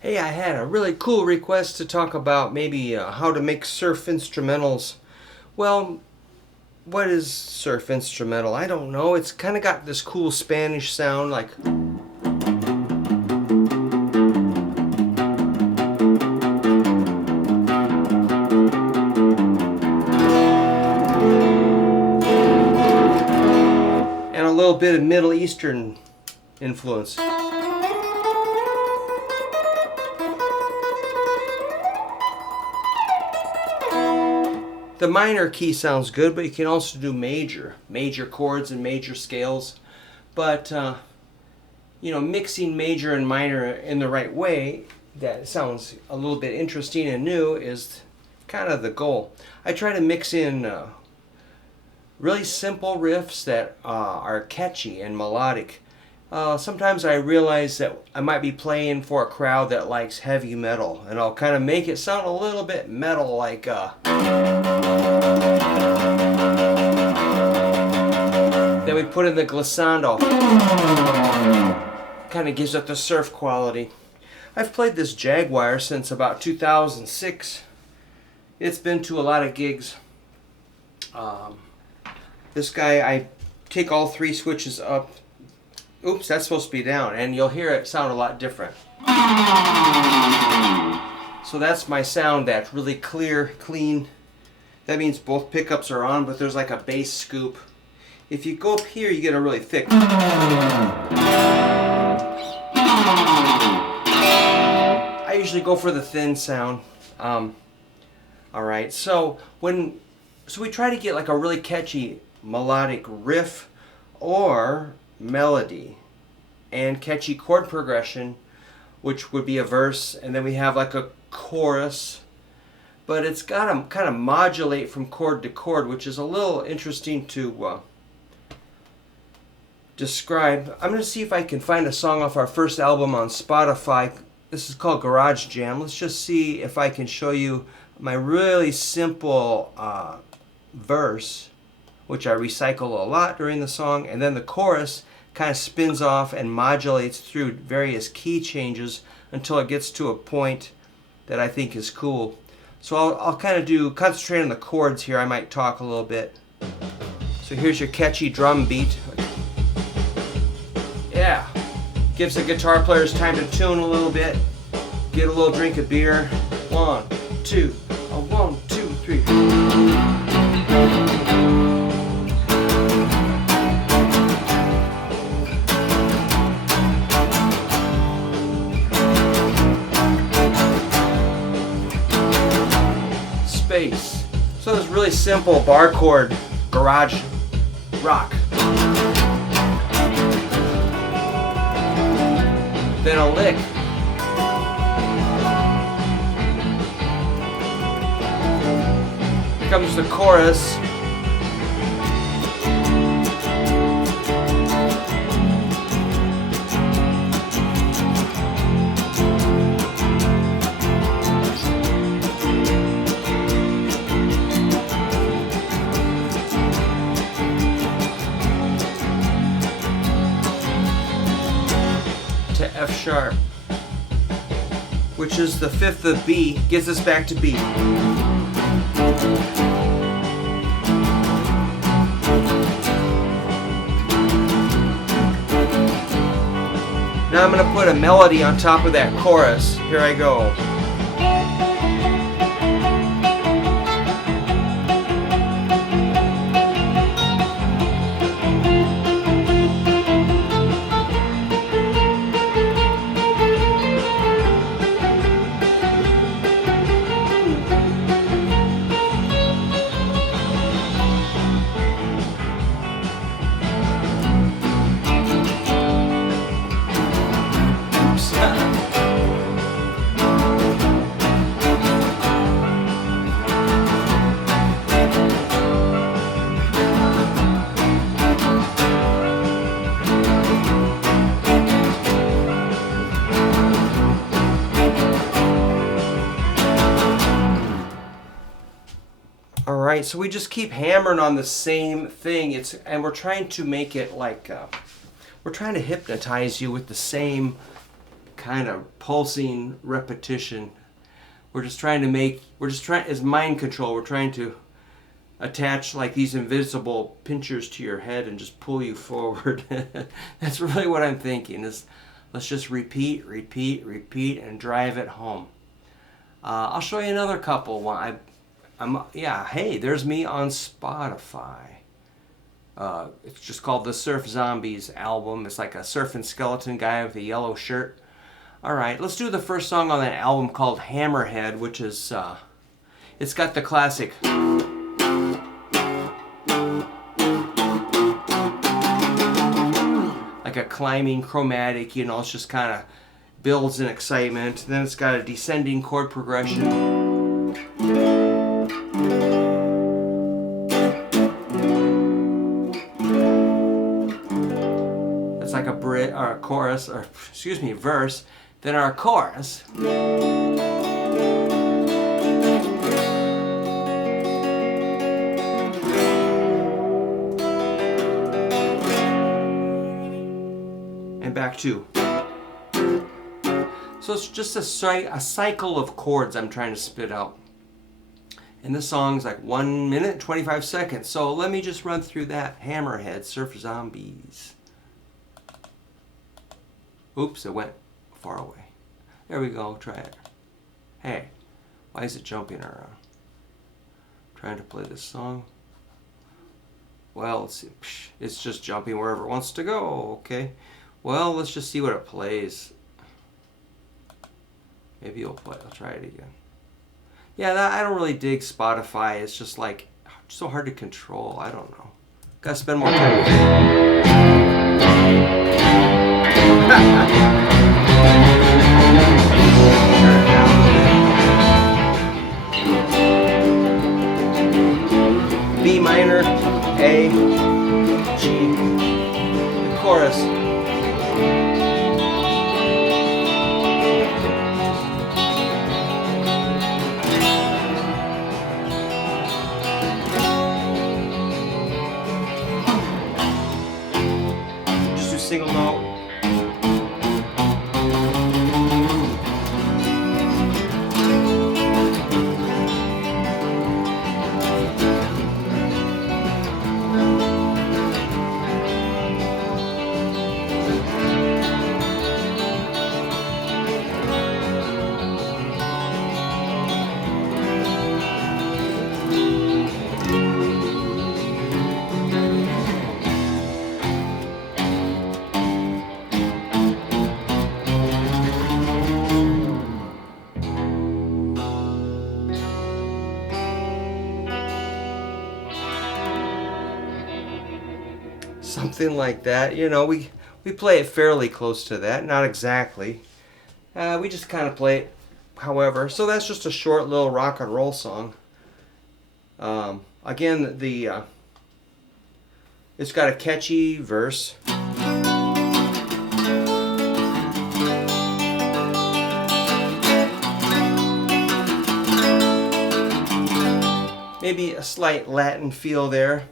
Hey, I had a really cool request to talk about maybe how to make surf instrumentals. Well, what is surf instrumental? I don't know. It's kind of got this cool Spanish sound like. And a little bit of Middle Eastern influence. The minor key sounds good, but you can also do major chords and major scales. But mixing major and minor in the right way that sounds a little bit interesting and new is kind of the goal. I try to mix in really simple riffs that are catchy and melodic. Sometimes I realize that I might be playing for a crowd that likes heavy metal, and I'll kind of make it sound a little bit metal like. Then we put in the glissando. Kind of gives it the surf quality. I've played this Jaguar since about 2006. It's been to a lot of gigs. This guy, I take all three switches up. Oops, that's supposed to be down, and you'll hear it sound a lot different. So that's my sound, that's really clear, clean. That means both pickups are on, but there's like a bass scoop. If you go up here, you get a really thick. I usually go for the thin sound. Alright, so we try to get like a really catchy melodic riff or melody and catchy chord progression, which would be a verse, and then we have like a chorus, but it's got to kind of modulate from chord to chord, which is a little interesting to describe. I'm going to see if I can find a song off our first album on Spotify. This is called Garage Jam. Let's just see if I can show you my really simple verse, which I recycle a lot during the song, and then the chorus kind of spins off and modulates through various key changes until it gets to a point that I think is cool. So I'll kind of concentrate on the chords here. I might talk a little bit. So here's your catchy drum beat. Yeah, gives the guitar players time to tune a little bit, get a little drink of beer. 1, 2, 1, 2, 3. Space. So this really simple bar chord garage rock. Then a lick. Here comes the chorus. To F sharp, which is the fifth of B, gets us back to B. Now I'm going to put a melody on top of that chorus. Here I go. Alright, so we just keep hammering on the same thing. And we're trying to make it like, we're trying to hypnotize you with the same kind of pulsing repetition. We're just trying to make, as mind control, we're trying to attach like these invisible pinchers to your head and just pull you forward. That's really what I'm thinking, is let's just repeat, repeat, repeat, and drive it home. I'll show you another couple. Hey, there's me on Spotify. It's just called the Surf Zombies album. It's like a surfing skeleton guy with a yellow shirt. Alright, let's do the first song on that album called Hammerhead, which is, it's got the classic. Like a climbing chromatic, it's just kind of builds in excitement. Then it's got a descending chord progression. It's like a chorus, or excuse me, verse. Then our chorus. And back to. So it's just a cycle of chords I'm trying to spit out. And this song's like 1 minute, 25 seconds. So let me just run through that. Hammerhead, Surf Zombies. Oops, it went far away. There we go, try it. Hey, why is it jumping around? Trying to play this song. Well, let's see. It's just jumping wherever it wants to go, okay. Well, let's just see what it plays. Maybe it'll play. I'll try it again. Yeah, I don't really dig Spotify. It's just like so hard to control. I don't know. Gotta spend more time with it. B minor, A, G, the chorus. Single note. Something like that. We play it fairly close to that. Not exactly. We just kind of play it however. So that's just a short little rock and roll song. Again, it's got a catchy verse. Maybe a slight Latin feel there.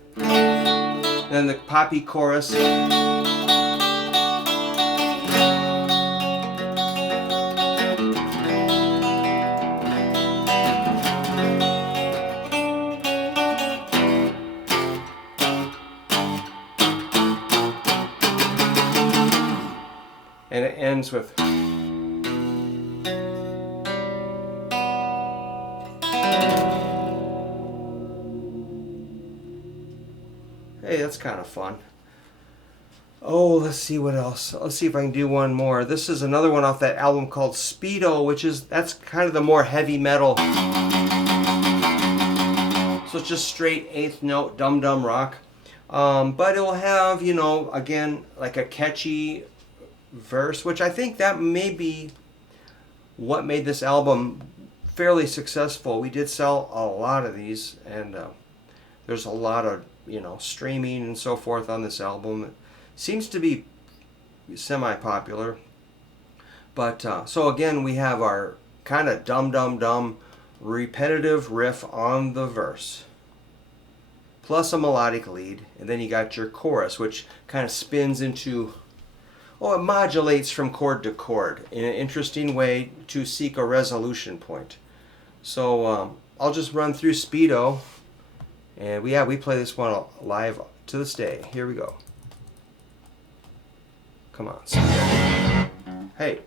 Then the poppy chorus. And it ends with. Hey, that's kind of fun. Oh, let's see what else. Let's see if I can do one more. This is another one off that album called Speedo, that's kind of the more heavy metal. So it's just straight eighth note dum-dum rock. But it'll have, again, like a catchy verse, which I think that may be what made this album fairly successful. We did sell a lot of these, and there's a lot of streaming and so forth on this album. It seems to be semi-popular. But so again, we have our kind of dum-dum-dum repetitive riff on the verse, plus a melodic lead, and then you got your chorus, which kind of spins into Oh, it modulates from chord to chord in an interesting way to seek a resolution point. So I'll just run through Speedo, and we play this one live to this day. Here we go. Come on. Hey.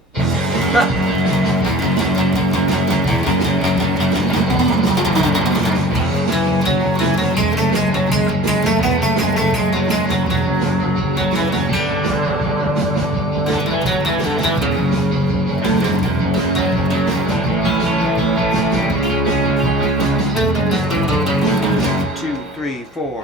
Two, three, four.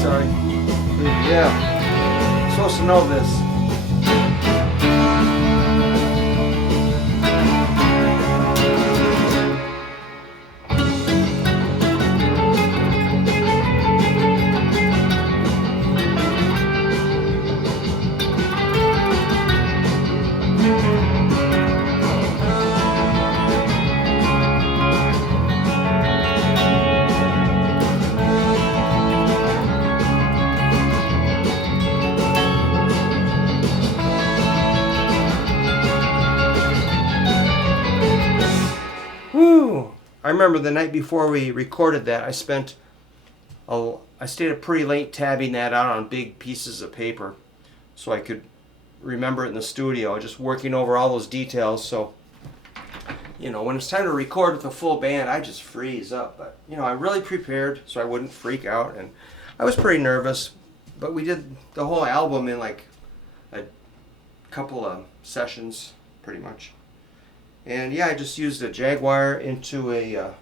Sorry. Yeah. I'm supposed to know this. Woo! I remember the night before we recorded that, I stayed up pretty late tabbing that out on big pieces of paper so I could remember it in the studio, just working over all those details. So, when it's time to record with a full band, I just freeze up. But, I really prepared so I wouldn't freak out. And I was pretty nervous, but we did the whole album in like a couple of sessions, pretty much. And yeah, I just used a Jaguar into it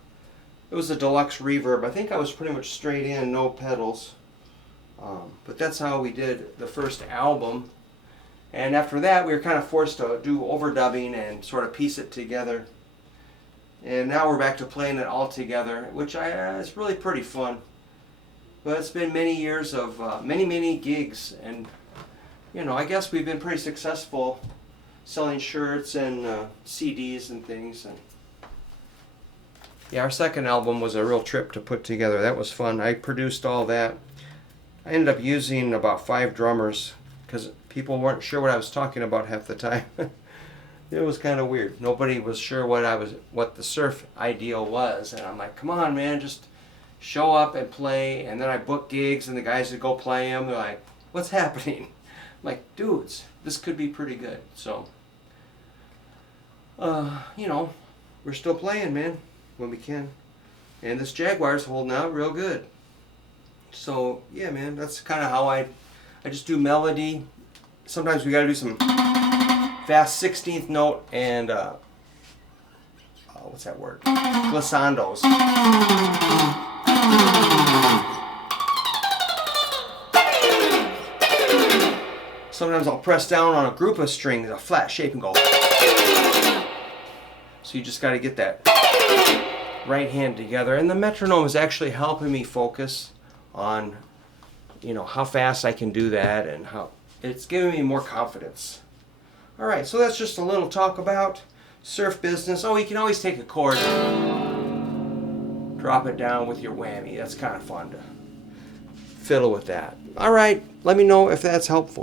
was a deluxe reverb. I think I was pretty much straight in, no pedals. But that's how we did the first album. And after that, we were kind of forced to do overdubbing and sort of piece it together. And now we're back to playing it all together, which is really pretty fun. But it's been many years of many gigs. And, I guess we've been pretty successful selling shirts and CDs and things. And yeah, our second album was a real trip to put together. That was fun. I produced all that. I ended up using about 5 drummers because people weren't sure what I was talking about half the time. It was kind of weird. Nobody was sure what the surf ideal was, and I'm like, come on, man, just show up and play. And then I book gigs, and the guys would go play them. They're like, what's happening? I'm like, dudes, this could be pretty good. So, we're still playing, man, when we can. And this Jaguar's holding out real good. So, yeah, man, that's kind of how I just do melody. Sometimes we got to do some fast 16th note and, what's that word? Glissandos. Sometimes I'll press down on a group of strings, a flat shape, and go. So you just got to get that right hand together. And the metronome is actually helping me focus on, how fast I can do that, and how it's giving me more confidence. All right, so that's just a little talk about surf business. Oh, you can always take a chord, drop it down with your whammy. That's kind of fun to fiddle with that. All right, let me know if that's helpful.